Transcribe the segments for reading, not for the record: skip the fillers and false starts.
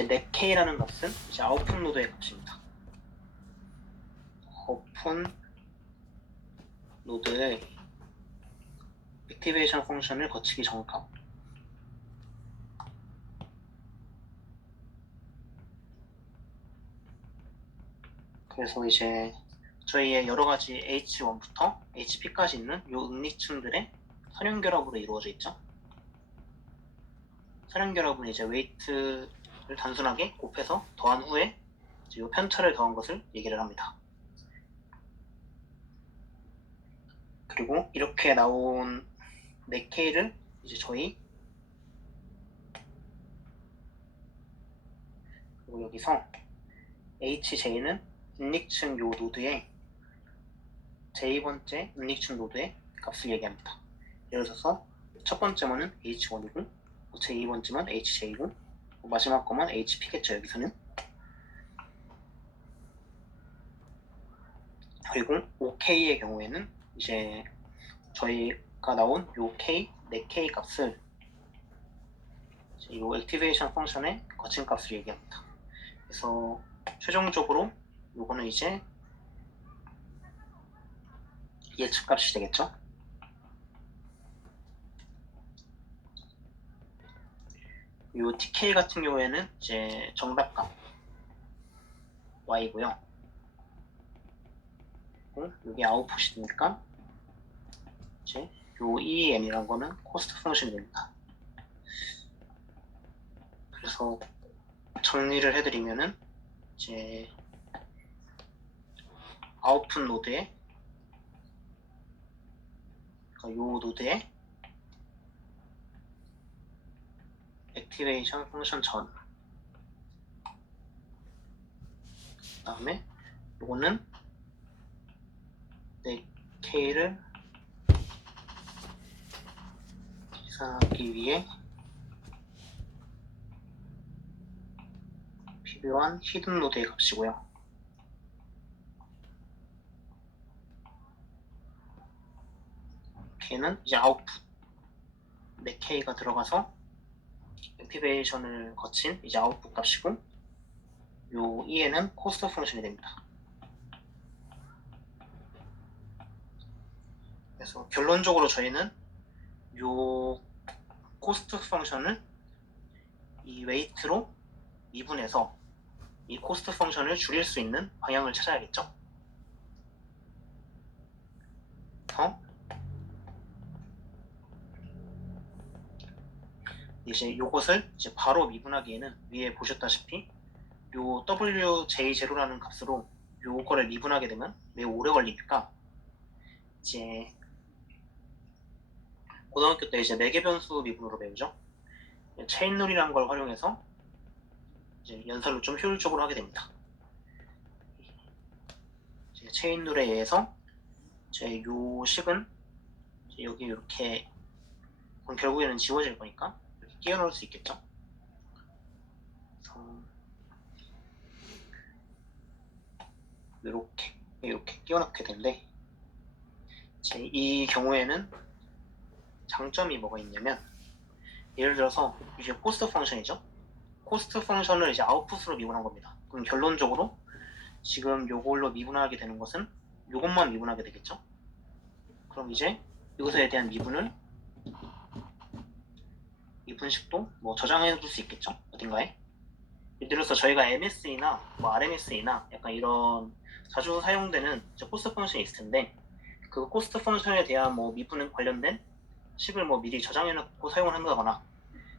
이제 netK라는 값은 이제 아웃풋 노드의 값입니다. 오픈 노드의 액티베이션 펑션을 거치기 전 값. 그래서 이제 저희의 여러 가지 H1부터 HP까지 있는 이 응리층들의 선형결합으로 이루어져 있죠. 선형결합은 이제 웨이트를 단순하게 곱해서 더한 후에 이 편차를 더한 것을 얘기를 합니다. 그리고 이렇게 나온 netK를 이제 저희 그리고 여기서 HJ는 응리층 요 노드의 J번째 응리층 노드의 값을 얘기합니다. 예를 들어서 첫 번째 번은 H1이고 제2번째만 HJ이고 마지막 거만 HP겠죠 여기서는. 그리고 OK의 경우에는 이제 저희가 나온 요 K, netK 값을 이 액티베이션 펑션의 거친 값을 얘기합니다. 그래서 최종적으로 요거는 이제 예측값이 되겠죠. 요 TK 같은 경우에는 이제 정답값 Y고요. 여기 아웃풋이니까 이제 요 EEM이라는 거는 코스트 펑션이 됩니다. 그래서 정리를 해드리면은 이제 아웃풋 노드에 그러니까 요 노드에 액티베이션 펑션 전 그다음에 요거는 netK를 계산하기 위해 필요한 히든 노드의 값이고요. K는 이제 아웃풋 netK가 들어가서 액티베이션을 거친 이제 아웃풋 값이고 요 EN은 코스트 펑션이 됩니다. 그래서 결론적으로 저희는 요 코스트 펑션을 이 웨이트로 미분해서 이 코스트 펑션을 줄일 수 있는 방향을 찾아야겠죠. 이제 요것을 이제 바로 미분하기에는 위에 보셨다시피 요 WJ0라는 값으로 요거를 미분하게 되면 매우 오래 걸리니까 이제 고등학교 때 이제 매개 변수 미분으로 배우죠. 체인룰이라는 걸 활용해서 이제 연산을 좀 효율적으로 하게 됩니다. 체인룰에 의해서 이제 요 식은 이제 여기 이렇게 그럼 결국에는 지워질 거니까 이렇게 끼워 넣을 수 있겠죠. 그래서 이렇게 끼워 넣게 되는데 이제 이 경우에는 장점이 뭐가 있냐면 예를 들어서 이제 코스트 펑션이죠. 코스트 펑션을 이제 아웃풋으로 미분한 겁니다. 그럼 결론적으로 지금 요걸로 미분하게 되는 것은 요것만 미분하게 되겠죠. 그럼 이제 이것에 대한 미분식도 뭐 저장해 둘 수 있겠죠. 어딘가에. 예를 들어서 저희가 MSE나 뭐 RMSE나 약간 이런 자주 사용되는 코스트 펑션이 있을 텐데 그 코스트 펑션에 대한 뭐 미분 관련된 식을 뭐 미리 저장해 놓고 사용을 한다거나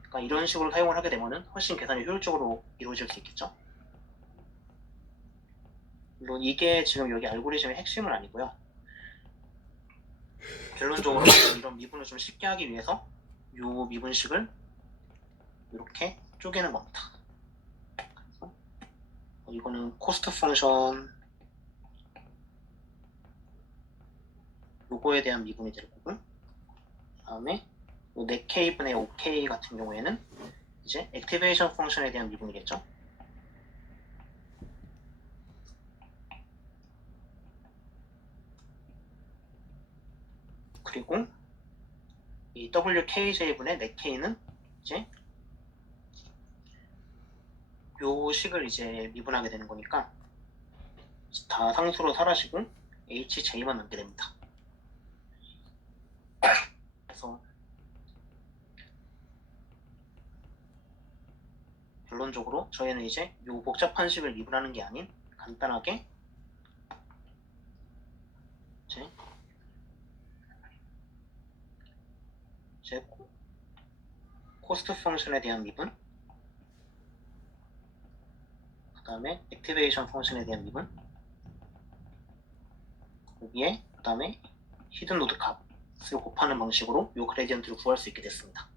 그러니까 이런 식으로 사용을 하게 되면은 훨씬 계산이 효율적으로 이루어질 수 있겠죠. 물론 이게 지금 여기 알고리즘의 핵심은 아니고요. 결론적으로 이런 미분을 좀 쉽게 하기 위해서 이 미분식을 이렇게 쪼개는 겁니다. 이거는 코스트 펑션 요거에 대한 미분이 될 거고 그 다음에 netK분의 OK 같은 경우에는 이제 액티베이션 펑션에 대한 미분이겠죠. 그리고 이 WKJ분의 netK는 이제 요 식을 이제 미분하게 되는 거니까 다 상수로 사라지고 HJ만 남게 됩니다. 그래서 결론적으로 저희는 이제 요 복잡한 식을 미분하는 게 아닌 간단하게 이제 코스트 펑션에 대한 미분, 그 다음에 액티베이션 펑션에 대한 미분, 여기에 그 다음에 히든 노드 값을 곱하는 방식으로 요 그레디언트를 구할 수 있게 됐습니다.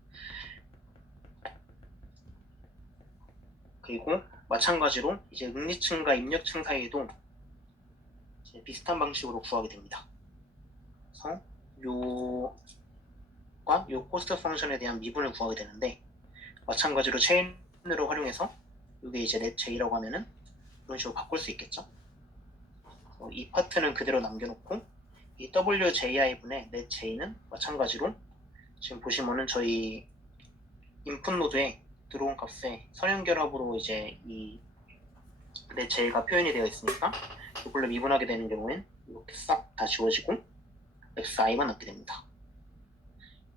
그리고 마찬가지로 이제 응리층과 입력층 사이에도 이제 비슷한 방식으로 구하게 됩니다. 그래서 요과 요 코스트 펑션에 대한 미분을 구하게 되는데 마찬가지로 체인으로 활용해서 이게 이제 넷 J라고 하면은 이런 식으로 바꿀 수 있겠죠. 이 파트는 그대로 남겨놓고 이 WJI분의 넷 J는 마찬가지로 지금 보시면은 저희 인풋 노드에 들어온 값에 선형결합으로 이제 이 넷 J가 표현이 되어 있으니까 이걸로 미분하게 되는 경우엔 이렇게 싹 다 지워지고 XI만 남게 됩니다.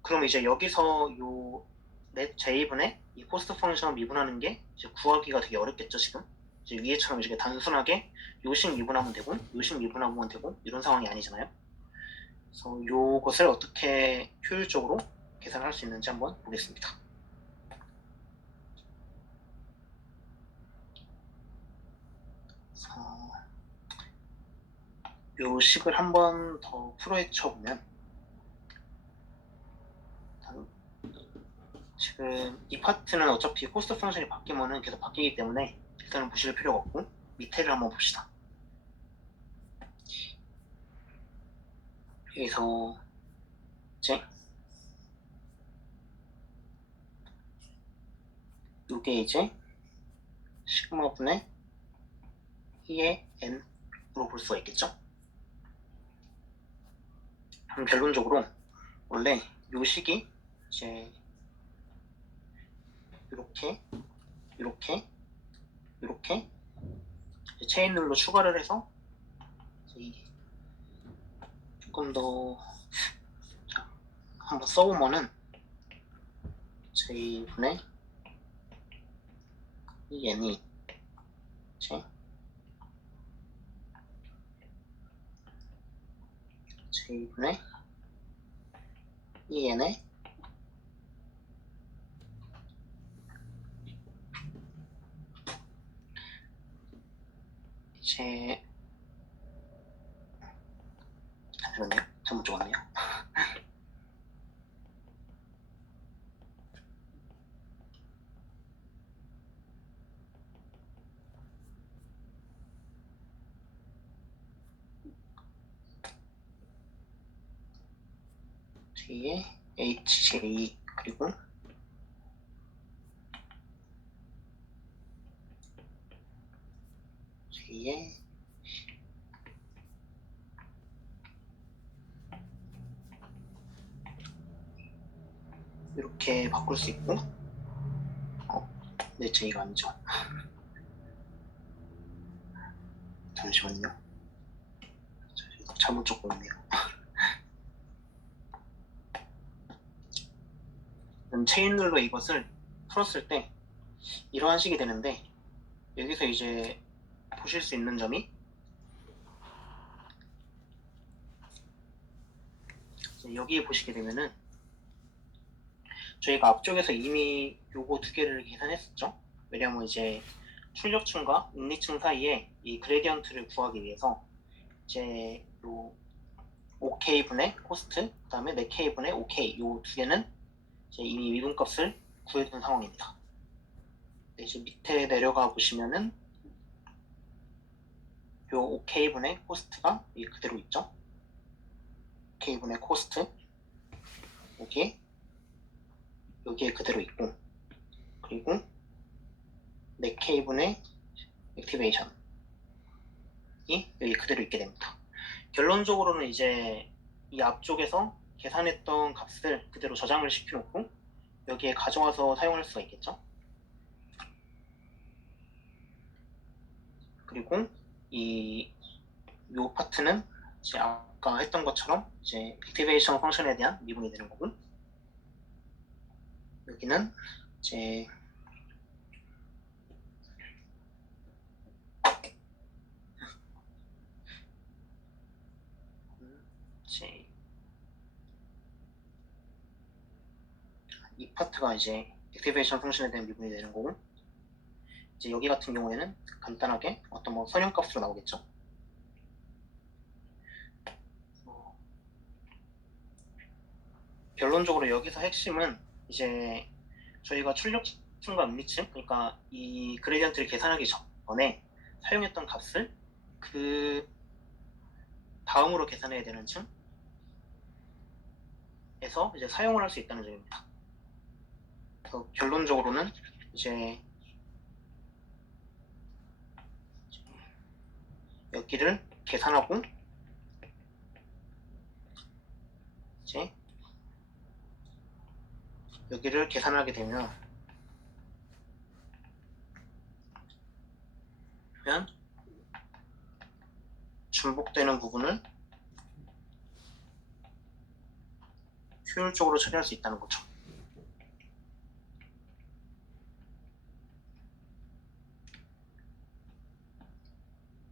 그럼 이제 여기서 요 넷 J분의 이 코스트 펑션 미분하는 게 이제 구하기가 되게 어렵겠죠, 지금? 이제 위에처럼 이렇게 단순하게 요식 미분하면 되고 요식 미분하면 되고 이런 상황이 아니잖아요. 그래서 요것을 어떻게 효율적으로 계산할 수 있는지 한번 보겠습니다. 요 식을 한번 더 풀어헤쳐보면 지금 이 파트는 어차피 코스트 펑션이 바뀌면은 계속 바뀌기 때문에 일단은 보실 필요가 없고 밑에를 한번 봅시다. 여기서 이제 요게 이제 시그마분의 2의 n으로 볼 수가 있겠죠. 그럼 결론적으로 원래 요 식이 이제 이렇게 체인룰로 추가를 해서 조금 더 한번 써보면은 J분의 이 n이 J분의 이 n의 이제 잠시만요, 잘못 적었네요. J의 HJ 그리고 J의 이렇게 바꿀 수 있고 네, J가 아니죠. 잠시만요, 잘못 적었네요. 체인룰로 이것을 풀었을 때 이러한 식이 되는데 여기서 이제 보실 수 있는 점이 여기 보시게 되면은 저희가 앞쪽에서 이미 요거 두 개를 계산했었죠. 왜냐면 이제 출력층과 응리층 사이에 이 그레디언트를 구하기 위해서 이제 요 OK분의 코스트, 그 다음에 내 K분의 OK 요 두 개는 이제 이미 미분값을 구해둔 상황입니다. 이제 밑에 내려가 보시면은 요 OK분의 코스트가 그대로 있죠. OK분의 코스트 여기에 그대로 있고, 그리고 내 K분의 액티베이션이 여기 그대로 있게 됩니다. 결론적으로는 이제 이 앞쪽에서 계산했던 값을 그대로 저장을 시켜놓고 여기에 가져와서 사용할 수가 있겠죠. 그리고 요 파트는 이제 아까 했던 것처럼 이제 액티베이션 펑션에 대한 미분이 되는 거고, 여기는 이제 이 파트가 이제 액티베이션 펑션에 대한 미분이 되는 거고, 이제 여기 같은 경우에는 간단하게 어떤 뭐 선형값으로 나오겠죠. 결론적으로 여기서 핵심은 이제 저희가 출력층과 음리층, 그러니까 이 그레디언트를 계산하기 전에 사용했던 값을 그 다음으로 계산해야 되는 층에서 이제 사용을 할 수 있다는 점입니다. 그래서 결론적으로는 이제 여기를 계산하고 이제 여기를 계산하게 되면 중복되는 부분을 효율적으로 처리할 수 있다는 거죠.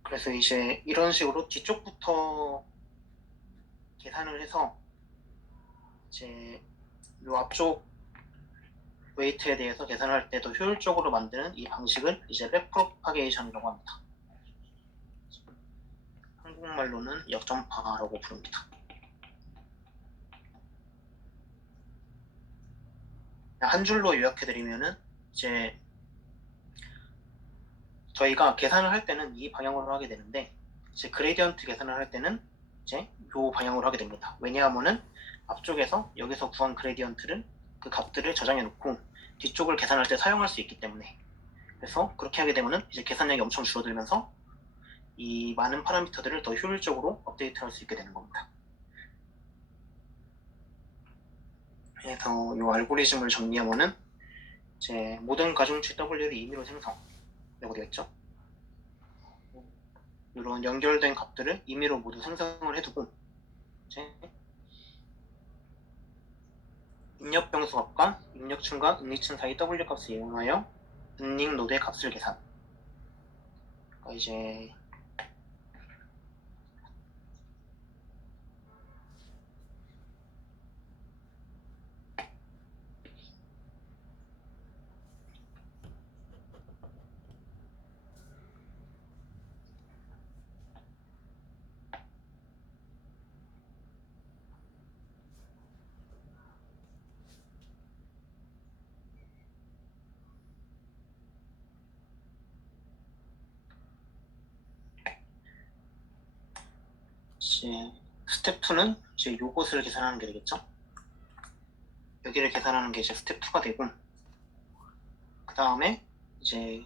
그래서 이제 이런 식으로 뒤쪽부터 계산을 해서 이제 이 앞쪽 웨이트에 대해서 계산할 때 더 효율적으로 만드는 이 방식을 이제 백프로파게이션이라고 합니다. 한국말로는 역전파라고 부릅니다. 한 줄로 요약해드리면은 이제 저희가 계산을 할 때는 이 방향으로 하게 되는데, 이제 그레디언트 계산을 할 때는 이제 이 방향으로 하게 됩니다. 왜냐하면은 앞쪽에서 여기서 구한 그레디언트를 그 값들을 저장해 놓고 뒤쪽을 계산할 때 사용할 수 있기 때문에, 그래서 그렇게 하게 되면은 이제 계산량이 엄청 줄어들면서 이 많은 파라미터들을 더 효율적으로 업데이트할 수 있게 되는 겁니다. 그래서 이 알고리즘을 정리하면은 이제 모든 가중치 W를 임의로 생성이라고 되어 있죠. 이런 연결된 값들을 임의로 모두 생성을 해두고 이제 입력병수 값과 입력층과 음리층 사이 W 값을 이용하여 은닉 노드의 값을 계산. 그러니까 이제 스텝 2는 이제 요것을 계산하는 게 되겠죠. 여기를 계산하는 게 이제 스텝 2가 되고, 그 다음에 이제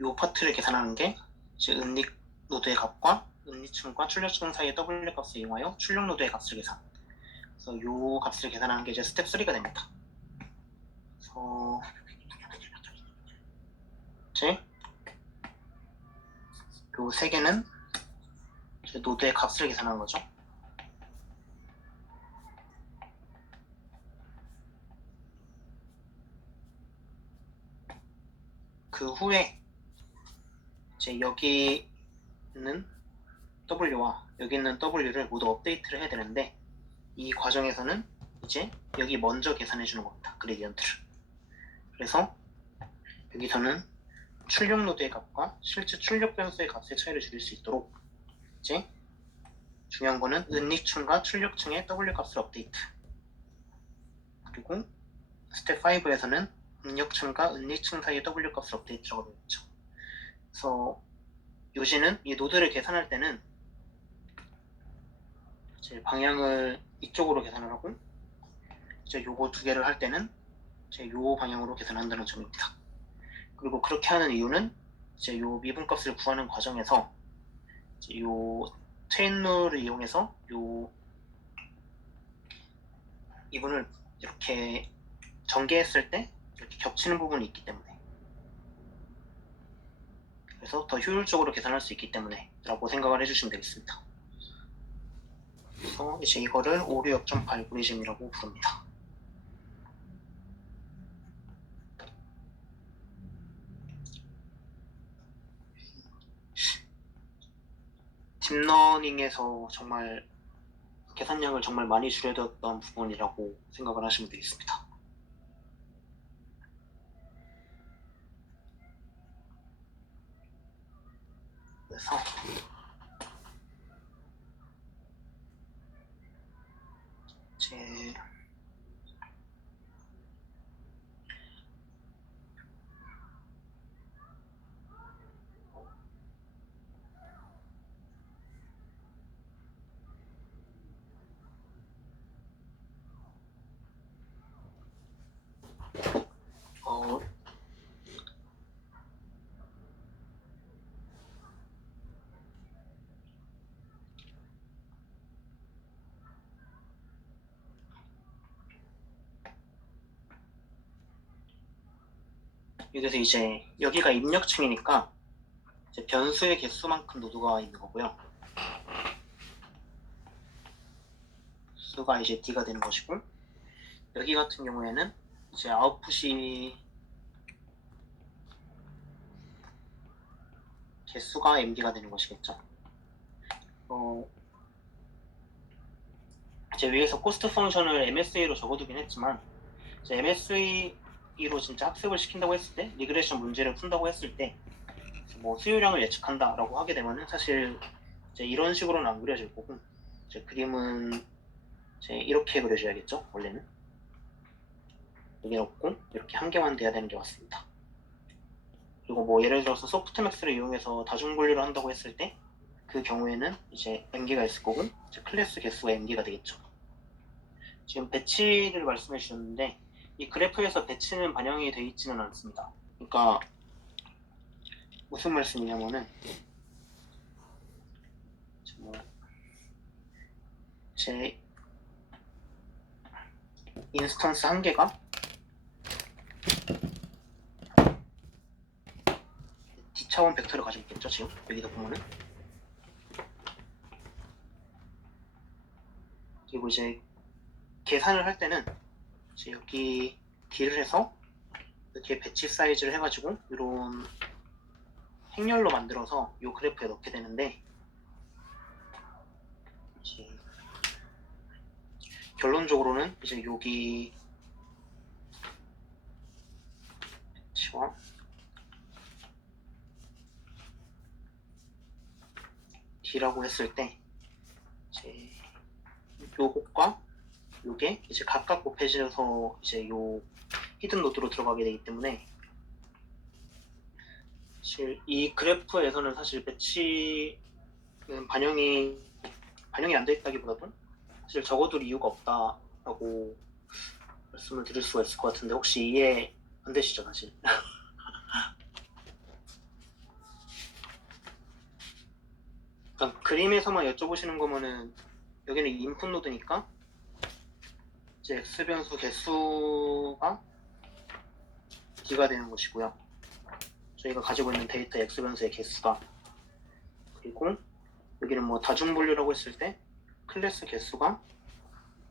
요 파트를 계산하는 게 이제 은닉 노드의 값과 은닉층과 출력층 사이의 W 값을 이용하여 출력 노드의 값을 계산. 그래서 요 값을 계산하는 게 이제 스텝 3가 됩니다. 그래서 이제 요 세 개는 노드의 값을 계산하는 거죠. 그 후에 이제 여기 있는 W와 여기 있는 W를 모두 업데이트를 해야 되는데, 이 과정에서는 이제 여기 먼저 계산해 주는 겁니다. 그레디언트를. 그래서 여기서는 출력 노드의 값과 실제 출력 변수의 값의 차이를 줄일 수 있도록 이제 중요한 거는 은닉층과 출력층의 W 값을 업데이트. 그리고 스텝 5에서는 입력층과 은닉층 사이의 W 값을 업데이트라고 되어 있죠. 그래서 요지는 이 노드를 계산할 때는 이제 방향을 이쪽으로 계산을 하고, 이제 요거 두 개를 할 때는 이제 요 방향으로 계산한다는 점입니다. 그리고 그렇게 하는 이유는 이제 요 미분값을 구하는 과정에서 이제 요 체인룰을 이용해서 요 미분을 이렇게 전개했을 때 이렇게 겹치는 부분이 있기 때문에, 그래서 더 효율적으로 계산할 수 있기 때문에 라고 생각을 해주시면 되겠습니다. 그래서 이제 이거를 오류 역점 알고리즘이라고 부릅니다. 딥러닝에서 정말 계산량을 정말 많이 줄여뒀던 부분이라고 생각을 하시면 되겠습니다. 그래서 이제 여기서 이제 여기가 입력층이니까 이제 변수의 개수만큼 노드가 있는 거고요. 수가 이제 D가 되는 것이고, 여기 같은 경우에는 이제 아웃풋이 개수가 MD가 되는 것이겠죠. 이제 위에서 코스트 펑션을 MSA로 적어두긴 했지만, 이제 MSA로 진짜 학습을 시킨다고 했을 때, 리그레션 문제를 푼다고 했을 때, 뭐 수요량을 예측한다라고 하게 되면은 사실 이제 이런 식으로는 안 그려질 거고, 이제 그림은 이제 이렇게 그려줘야겠죠. 원래는 여기 없고 이렇게 한 개만 돼야 되는 게 맞습니다. 그리고 뭐 예를 들어서 소프트맥스를 이용해서 다중분류를 한다고 했을 때 그 경우에는 이제 m개가 있을 거고 이제 클래스 개수가 m개가 되겠죠. 지금 배치를 말씀해 주셨는데 이 그래프에서 배치는 반영이 되어 있지는 않습니다. 그러니까 무슨 말씀이냐면은 제 인스턴스 한 개가 D차원 벡터를 가지고 있겠죠. 지금 여기다 보면은. 그리고 이제 계산을 할 때는 이제 여기 D를 해서 이렇게 배치 사이즈를 해가지고 이런 행렬로 만들어서 이 그래프에 넣게 되는데 이제 결론적으로는 이제 여기 배치와 D라고 했을 때 이제 요것과 요게 이제 각각 곱해져서 이제 요 히든 노드로 들어가게 되기 때문에 사실 이 그래프에서는 사실 배치는 반영이 안 돼 있다기보다도 사실 적어둘 이유가 없다라고 말씀을 드릴 수가 있을 것 같은데 혹시 이해 안 되시죠 사실? 그러니까 그림에서만 여쭤보시는 거면은 여기는 인풋 노드니까 이제 x 변수 개수가 D가 되는 것이고요. 저희가 가지고 있는 데이터 x 변수의 개수가 그리고 여기는 뭐 다중분류라고 했을 때 클래스 개수가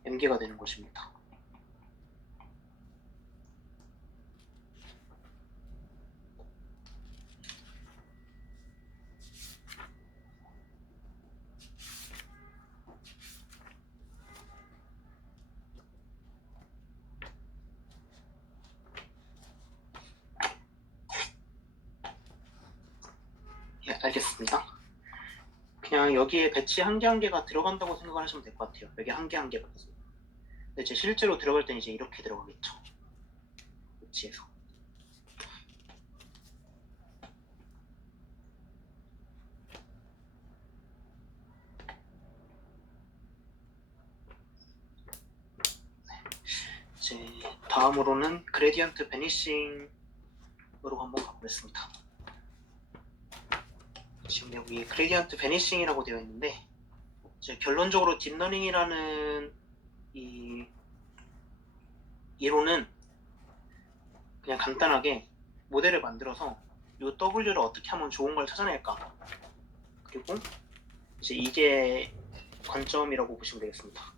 m개가 되는 것입니다. 예, 알겠습니다. 그냥 여기에 배치 한 개 한 개가 들어간다고 생각을 하시면 될 것 같아요. 여기 한 개 한 개가. 근데 이제 실제로 들어갈 때는 이제 이렇게 들어가겠죠. 배치에서. 이제 다음으로는 그레디언트 베니싱으로 한번 가보겠습니다. 지금 여기 그레디언트 베니싱이라고 되어 있는데 이제 결론적으로 딥러닝이라는 이 이론은 그냥 간단하게 모델을 만들어서 이 W를 어떻게 하면 좋은 걸 찾아낼까? 그리고 이제 이게 관점이라고 보시면 되겠습니다.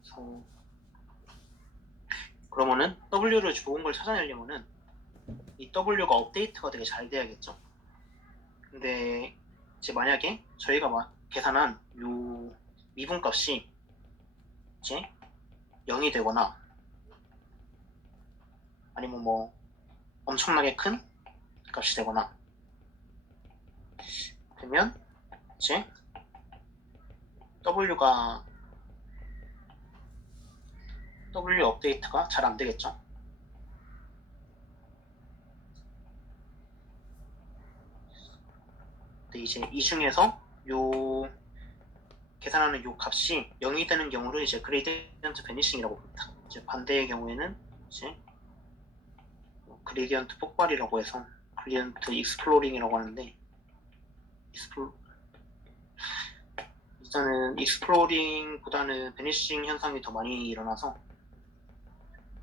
그래서 그러면은 W를 좋은 걸 찾아내려면은 이 W가 업데이트가 되게 잘 돼야겠죠. 근데 이제 만약에 저희가 계산한 요 미분값이 이제 0이 되거나 아니면 뭐 엄청나게 큰 값이 되거나 되면 이제 W 업데이트가 잘 안 되겠죠. 근데 이제 이 중에서 요 계산하는 요 값이 0이 되는 경우를 이제 그레디언트 베니싱이라고 봅니다. 이제 반대의 경우에는 이제 그레디언트 폭발이라고 해서 그레디언트 익스플로링이라고 하는데 일단은 익스플로링보다는 베니싱 현상이 더 많이 일어나서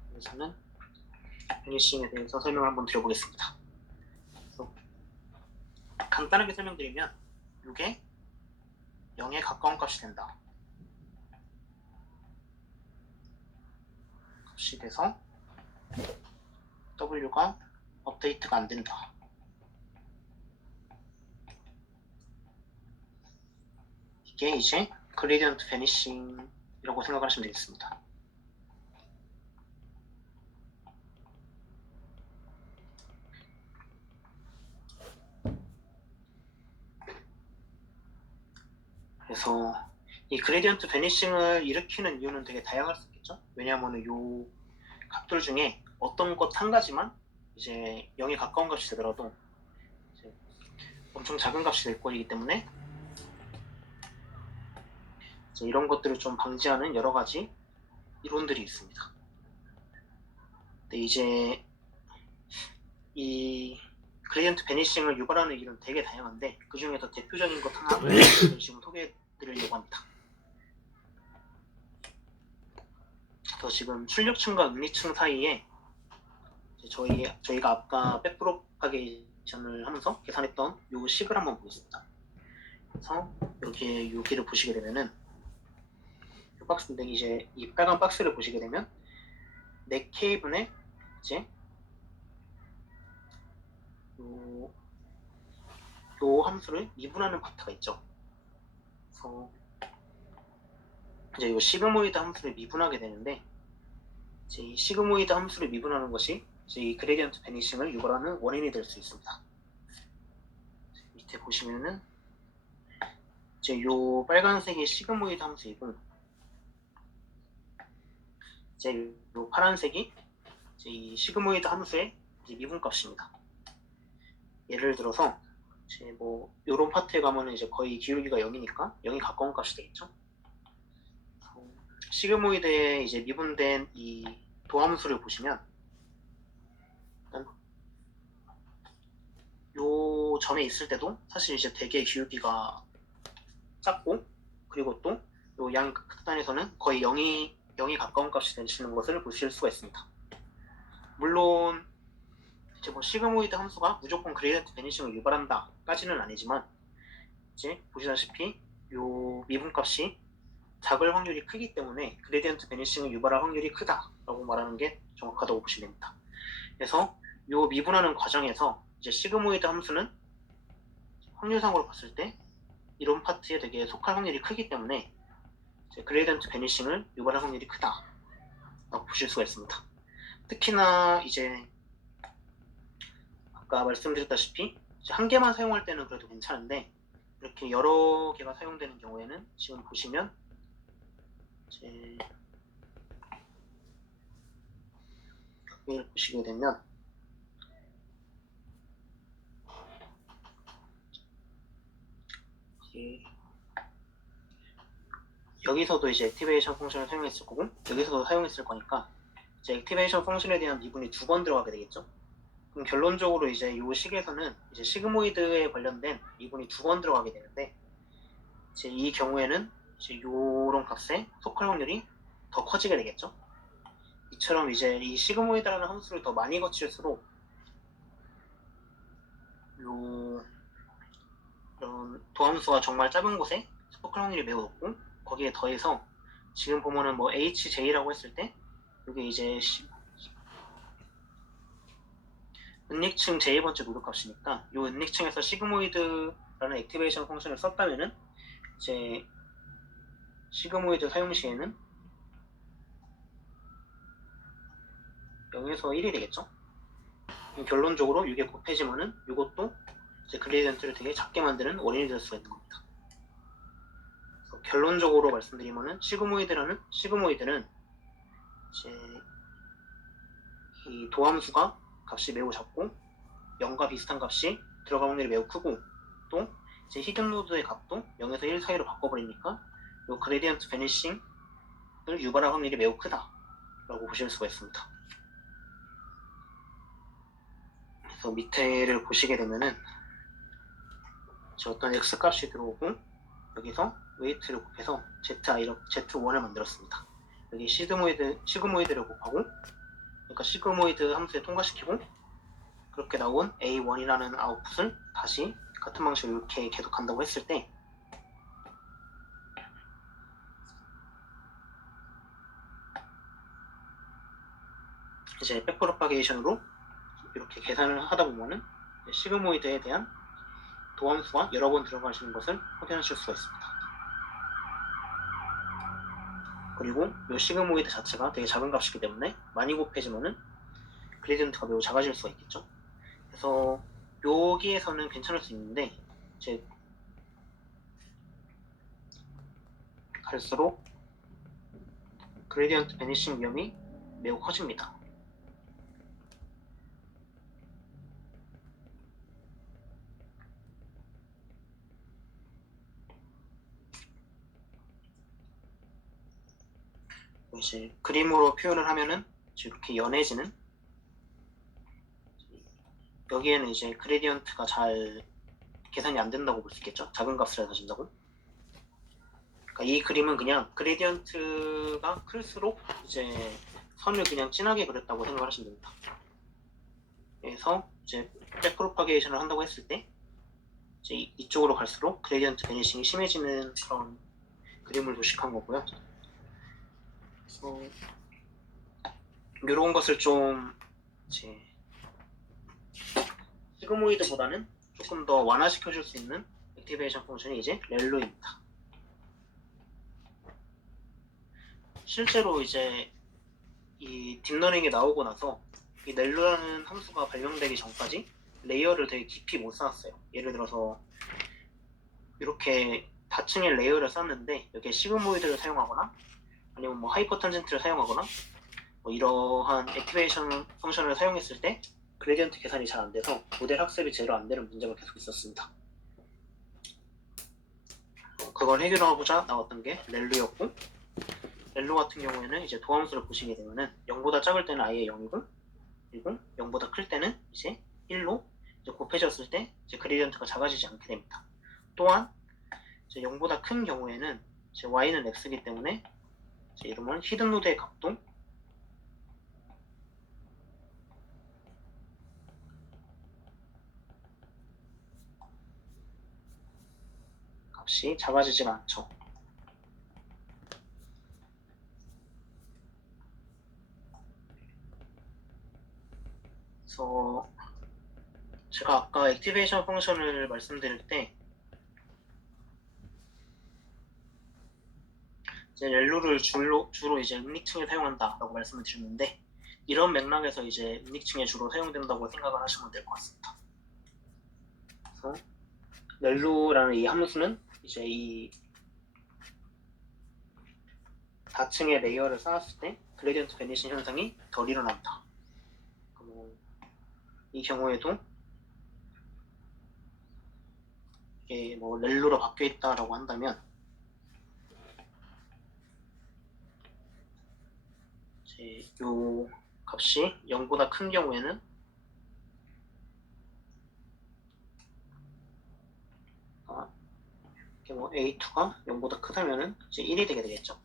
그래서는 베니싱에 대해서 설명을 한번 드려보겠습니다. 간단하게 설명드리면 이게 0에 가까운 값이 된다. 값이 돼서 W가 업데이트가 안 된다. 이게 이제 그레디언트 베니싱이라고 생각하시면 되겠습니다. 그래서 이 그레디언트 베니싱을 일으키는 이유는 되게 다양할 수 있겠죠. 왜냐하면 이 값들 중에 어떤 것 한 가지만 이제 0에 가까운 값이 되더라도 이제 엄청 작은 값이 될 거이기 때문에 이제 이런 것들을 좀 방지하는 여러 가지 이론들이 있습니다. 근데 이제 이 그레디언트 베니싱을 유발하는 이론 되게 다양한데 그 중에서 대표적인 것 하나 지금 소개해드리려고 합니다. 그래서 지금 출력층과 응리층 사이에 저희가 아까 백프로파게이션을 하면서 계산했던 요 식을 한번 보겠습니다. 그래서 여기를 보시게 되면은 이 박스인데 이제 이 빨간 박스를 보시게 되면 네 K분의 이제 요 함수를 미분하는 파트가 있죠. 그래서 이제 이 시그모이드 함수를 미분하게 되는데 이제 이 시그모이드 함수를 미분하는 것이 이제 이 그레디언트 베니싱을 유발하는 원인이 될 수 있습니다. 밑에 보시면은 이제 요 빨간색이 시그모이드 함수이고 이제 요 파란색이 이제 이 시그모이드 함수의 이제 미분값입니다. 예를 들어서 이제 뭐 요런 파트에 가면은 이제 거의 기울기가 0이니까 0이 가까운 값이 되겠죠. 시그모이드에 이제 미분된 이 도함수를 보시면 요 점에 있을 때도 사실 이제 되게 기울기가 작고 그리고 또 요 양 극단에서는 거의 0이 가까운 값이 되시는 것을 보실 수가 있습니다. 물론 이제 뭐 시그모이드 함수가 무조건 그레디언트 베니싱을 유발한다까지는 아니지만 이제 보시다시피 요 미분값이 작을 확률이 크기 때문에 그레디언트 베니싱을 유발할 확률이 크다라고 말하는 게 정확하다고 보시면 됩니다. 그래서 요 미분하는 과정에서 이제 시그모이드 함수는 확률상으로 봤을 때 이런 파트에 되게 속할 확률이 크기 때문에 이제 그레디언트 베니싱을 유발할 확률이 크다라고 보실 수가 있습니다. 특히나 이제 아까 말씀드렸다시피 한 개만 사용할 때는 그래도 괜찮은데 이렇게 여러 개가 사용되는 경우에는 지금 보시면 이제 여기를 보시게 되면 여기서도 이제 액티베이션 펑션을 사용했을 거고 여기서도 사용했을 거니까 이제 액티베이션 펑션에 대한 미분이 두 번 들어가게 되겠죠. 그럼 결론적으로 이제 이 식에서는 이제 시그모이드에 관련된 미분이 두 번 들어가게 되는데 이제 이 경우에는 이제 요런 값에 속할 확률이 더 커지게 되겠죠. 이처럼 이제 이 시그모이드라는 함수를 더 많이 거칠수록 요 이런 도함수가 정말 작은 곳에 스포클 확률이 매우 높고 거기에 더해서 지금 보면은 뭐 HJ라고 했을 때 이게 이제 은닉층 제2번째 노드값이니까 이 은닉층에서 시그모이드라는 액티베이션 펑션을 썼다면은 이제 시그모이드 사용 시에는 0에서 1이 되겠죠. 결론적으로 이게 곱해지면은 이것도 이제 그레디언트를 되게 작게 만드는 원인이 될 수가 있는 겁니다. 그래서 결론적으로 말씀드리면은 시그모이드는 이제 이 도함수가 값이 매우 작고 0과 비슷한 값이 들어갈 확률이 매우 크고 또 이제 히든 노드의 값도 0에서 1 사이로 바꿔버리니까 이 그레디언트 베니싱을 유발할 확률이 매우 크다라고 보실 수가 있습니다. 그래서 밑에를 보시게 되면은 어떤 x 값이 들어오고 여기서 웨이트를 곱해서 Z1을 만들었습니다. 여기 시그모이드를 곱하고 그러니까 시그모이드 함수에 통과시키고 그렇게 나온 A1이라는 아웃풋을 다시 같은 방식으로 이렇게 계속 간다고 했을 때 이제 백프로파게이션으로 이렇게 계산을 하다 보면은 시그모이드에 대한 도함수가 여러 번 들어가시는 것을 확인하실 수가 있습니다. 그리고 이 시그모이드 자체가 되게 작은 값이기 때문에 많이 곱해지면은 그레디언트가 매우 작아질 수가 있겠죠. 그래서 여기에서는 괜찮을 수 있는데 이제 갈수록 그레디언트 베니싱 위험이 매우 커집니다. 이제 그림으로 표현을 하면은 이렇게 연해지는 여기에는 이제 그레디언트가 잘 계산이 안 된다고 볼 수 있겠죠. 작은 값을 가진다고. 그러니까 이 그림은 그냥 그레디언트가 클수록 이제 선을 그냥 진하게 그렸다고 생각하시면 됩니다. 그래서 이제 백프로파게이션을 한다고 했을 때 이제 이쪽으로 갈수록 그레디언트 베니싱이 심해지는 그런 그림을 도식한 거고요. 그래서 이런 것을 좀 이제 시그모이드보다는 조금 더 완화시켜줄 수 있는 액티베이션 펑션이 이제 렐로입니다. 실제로 이제 이 딥러닝이 나오고 나서 이 렐로라는 함수가 발명되기 전까지 레이어를 되게 깊이 못 쌓았어요. 예를 들어서 이렇게 다층의 레이어를 쌓는데 여기에 시그모이드를 사용하거나 아니면 뭐 하이퍼탄젠트를 사용하거나 뭐 이러한 액티베이션 펑션을 사용했을 때 그레디언트 계산이 잘 안 돼서 모델 학습이 제대로 안 되는 문제가 계속 있었습니다. 그걸 해결하고자 나왔던 게 렐로였고 렐로 같은 경우에는 이제 도함수를 보시게 되면은 0보다 작을 때는 아예 0이고 그리고 0보다 클 때는 이제 1로 이제 곱해졌을 때 이제 그레디언트가 작아지지 않게 됩니다. 또한 이제 0보다 큰 경우에는 이제 y는 x이기 때문에 이제 이러면 히든 노드의 값도 값이 작아지지가 않죠. 그래서 제가 아까 액티베이션 펑션을 말씀드릴 때 이제 렐로를 주로 이제 은닉층에 사용한다라고 말씀을 드렸는데 이런 맥락에서 이제 은닉층에 주로 사용된다고 생각을 하시면 될 것 같습니다. 그래서 렐로라는 이 함수는 이제 이 다층의 레이어를 쌓았을 때 그레디언트 베니싱 현상이 덜 일어난다. 이 경우에도 이게 뭐 렐로로 바뀌어 있다라고 한다면 이제 요 값이 0보다 큰 경우에는 이렇게 뭐 A2가 0보다 크다면은 이제 1이 되게 되겠죠.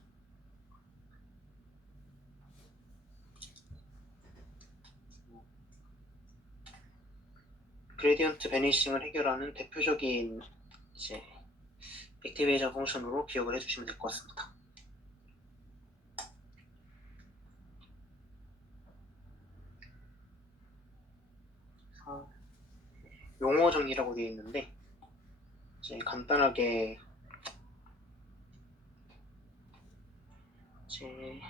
그레디언트 베니싱을 해결하는 대표적인 이제 액티베이션 펑션으로 기억을 해주시면 될 것 같습니다. 용어 정리라고 되어 있는데 이제 간단하게 이제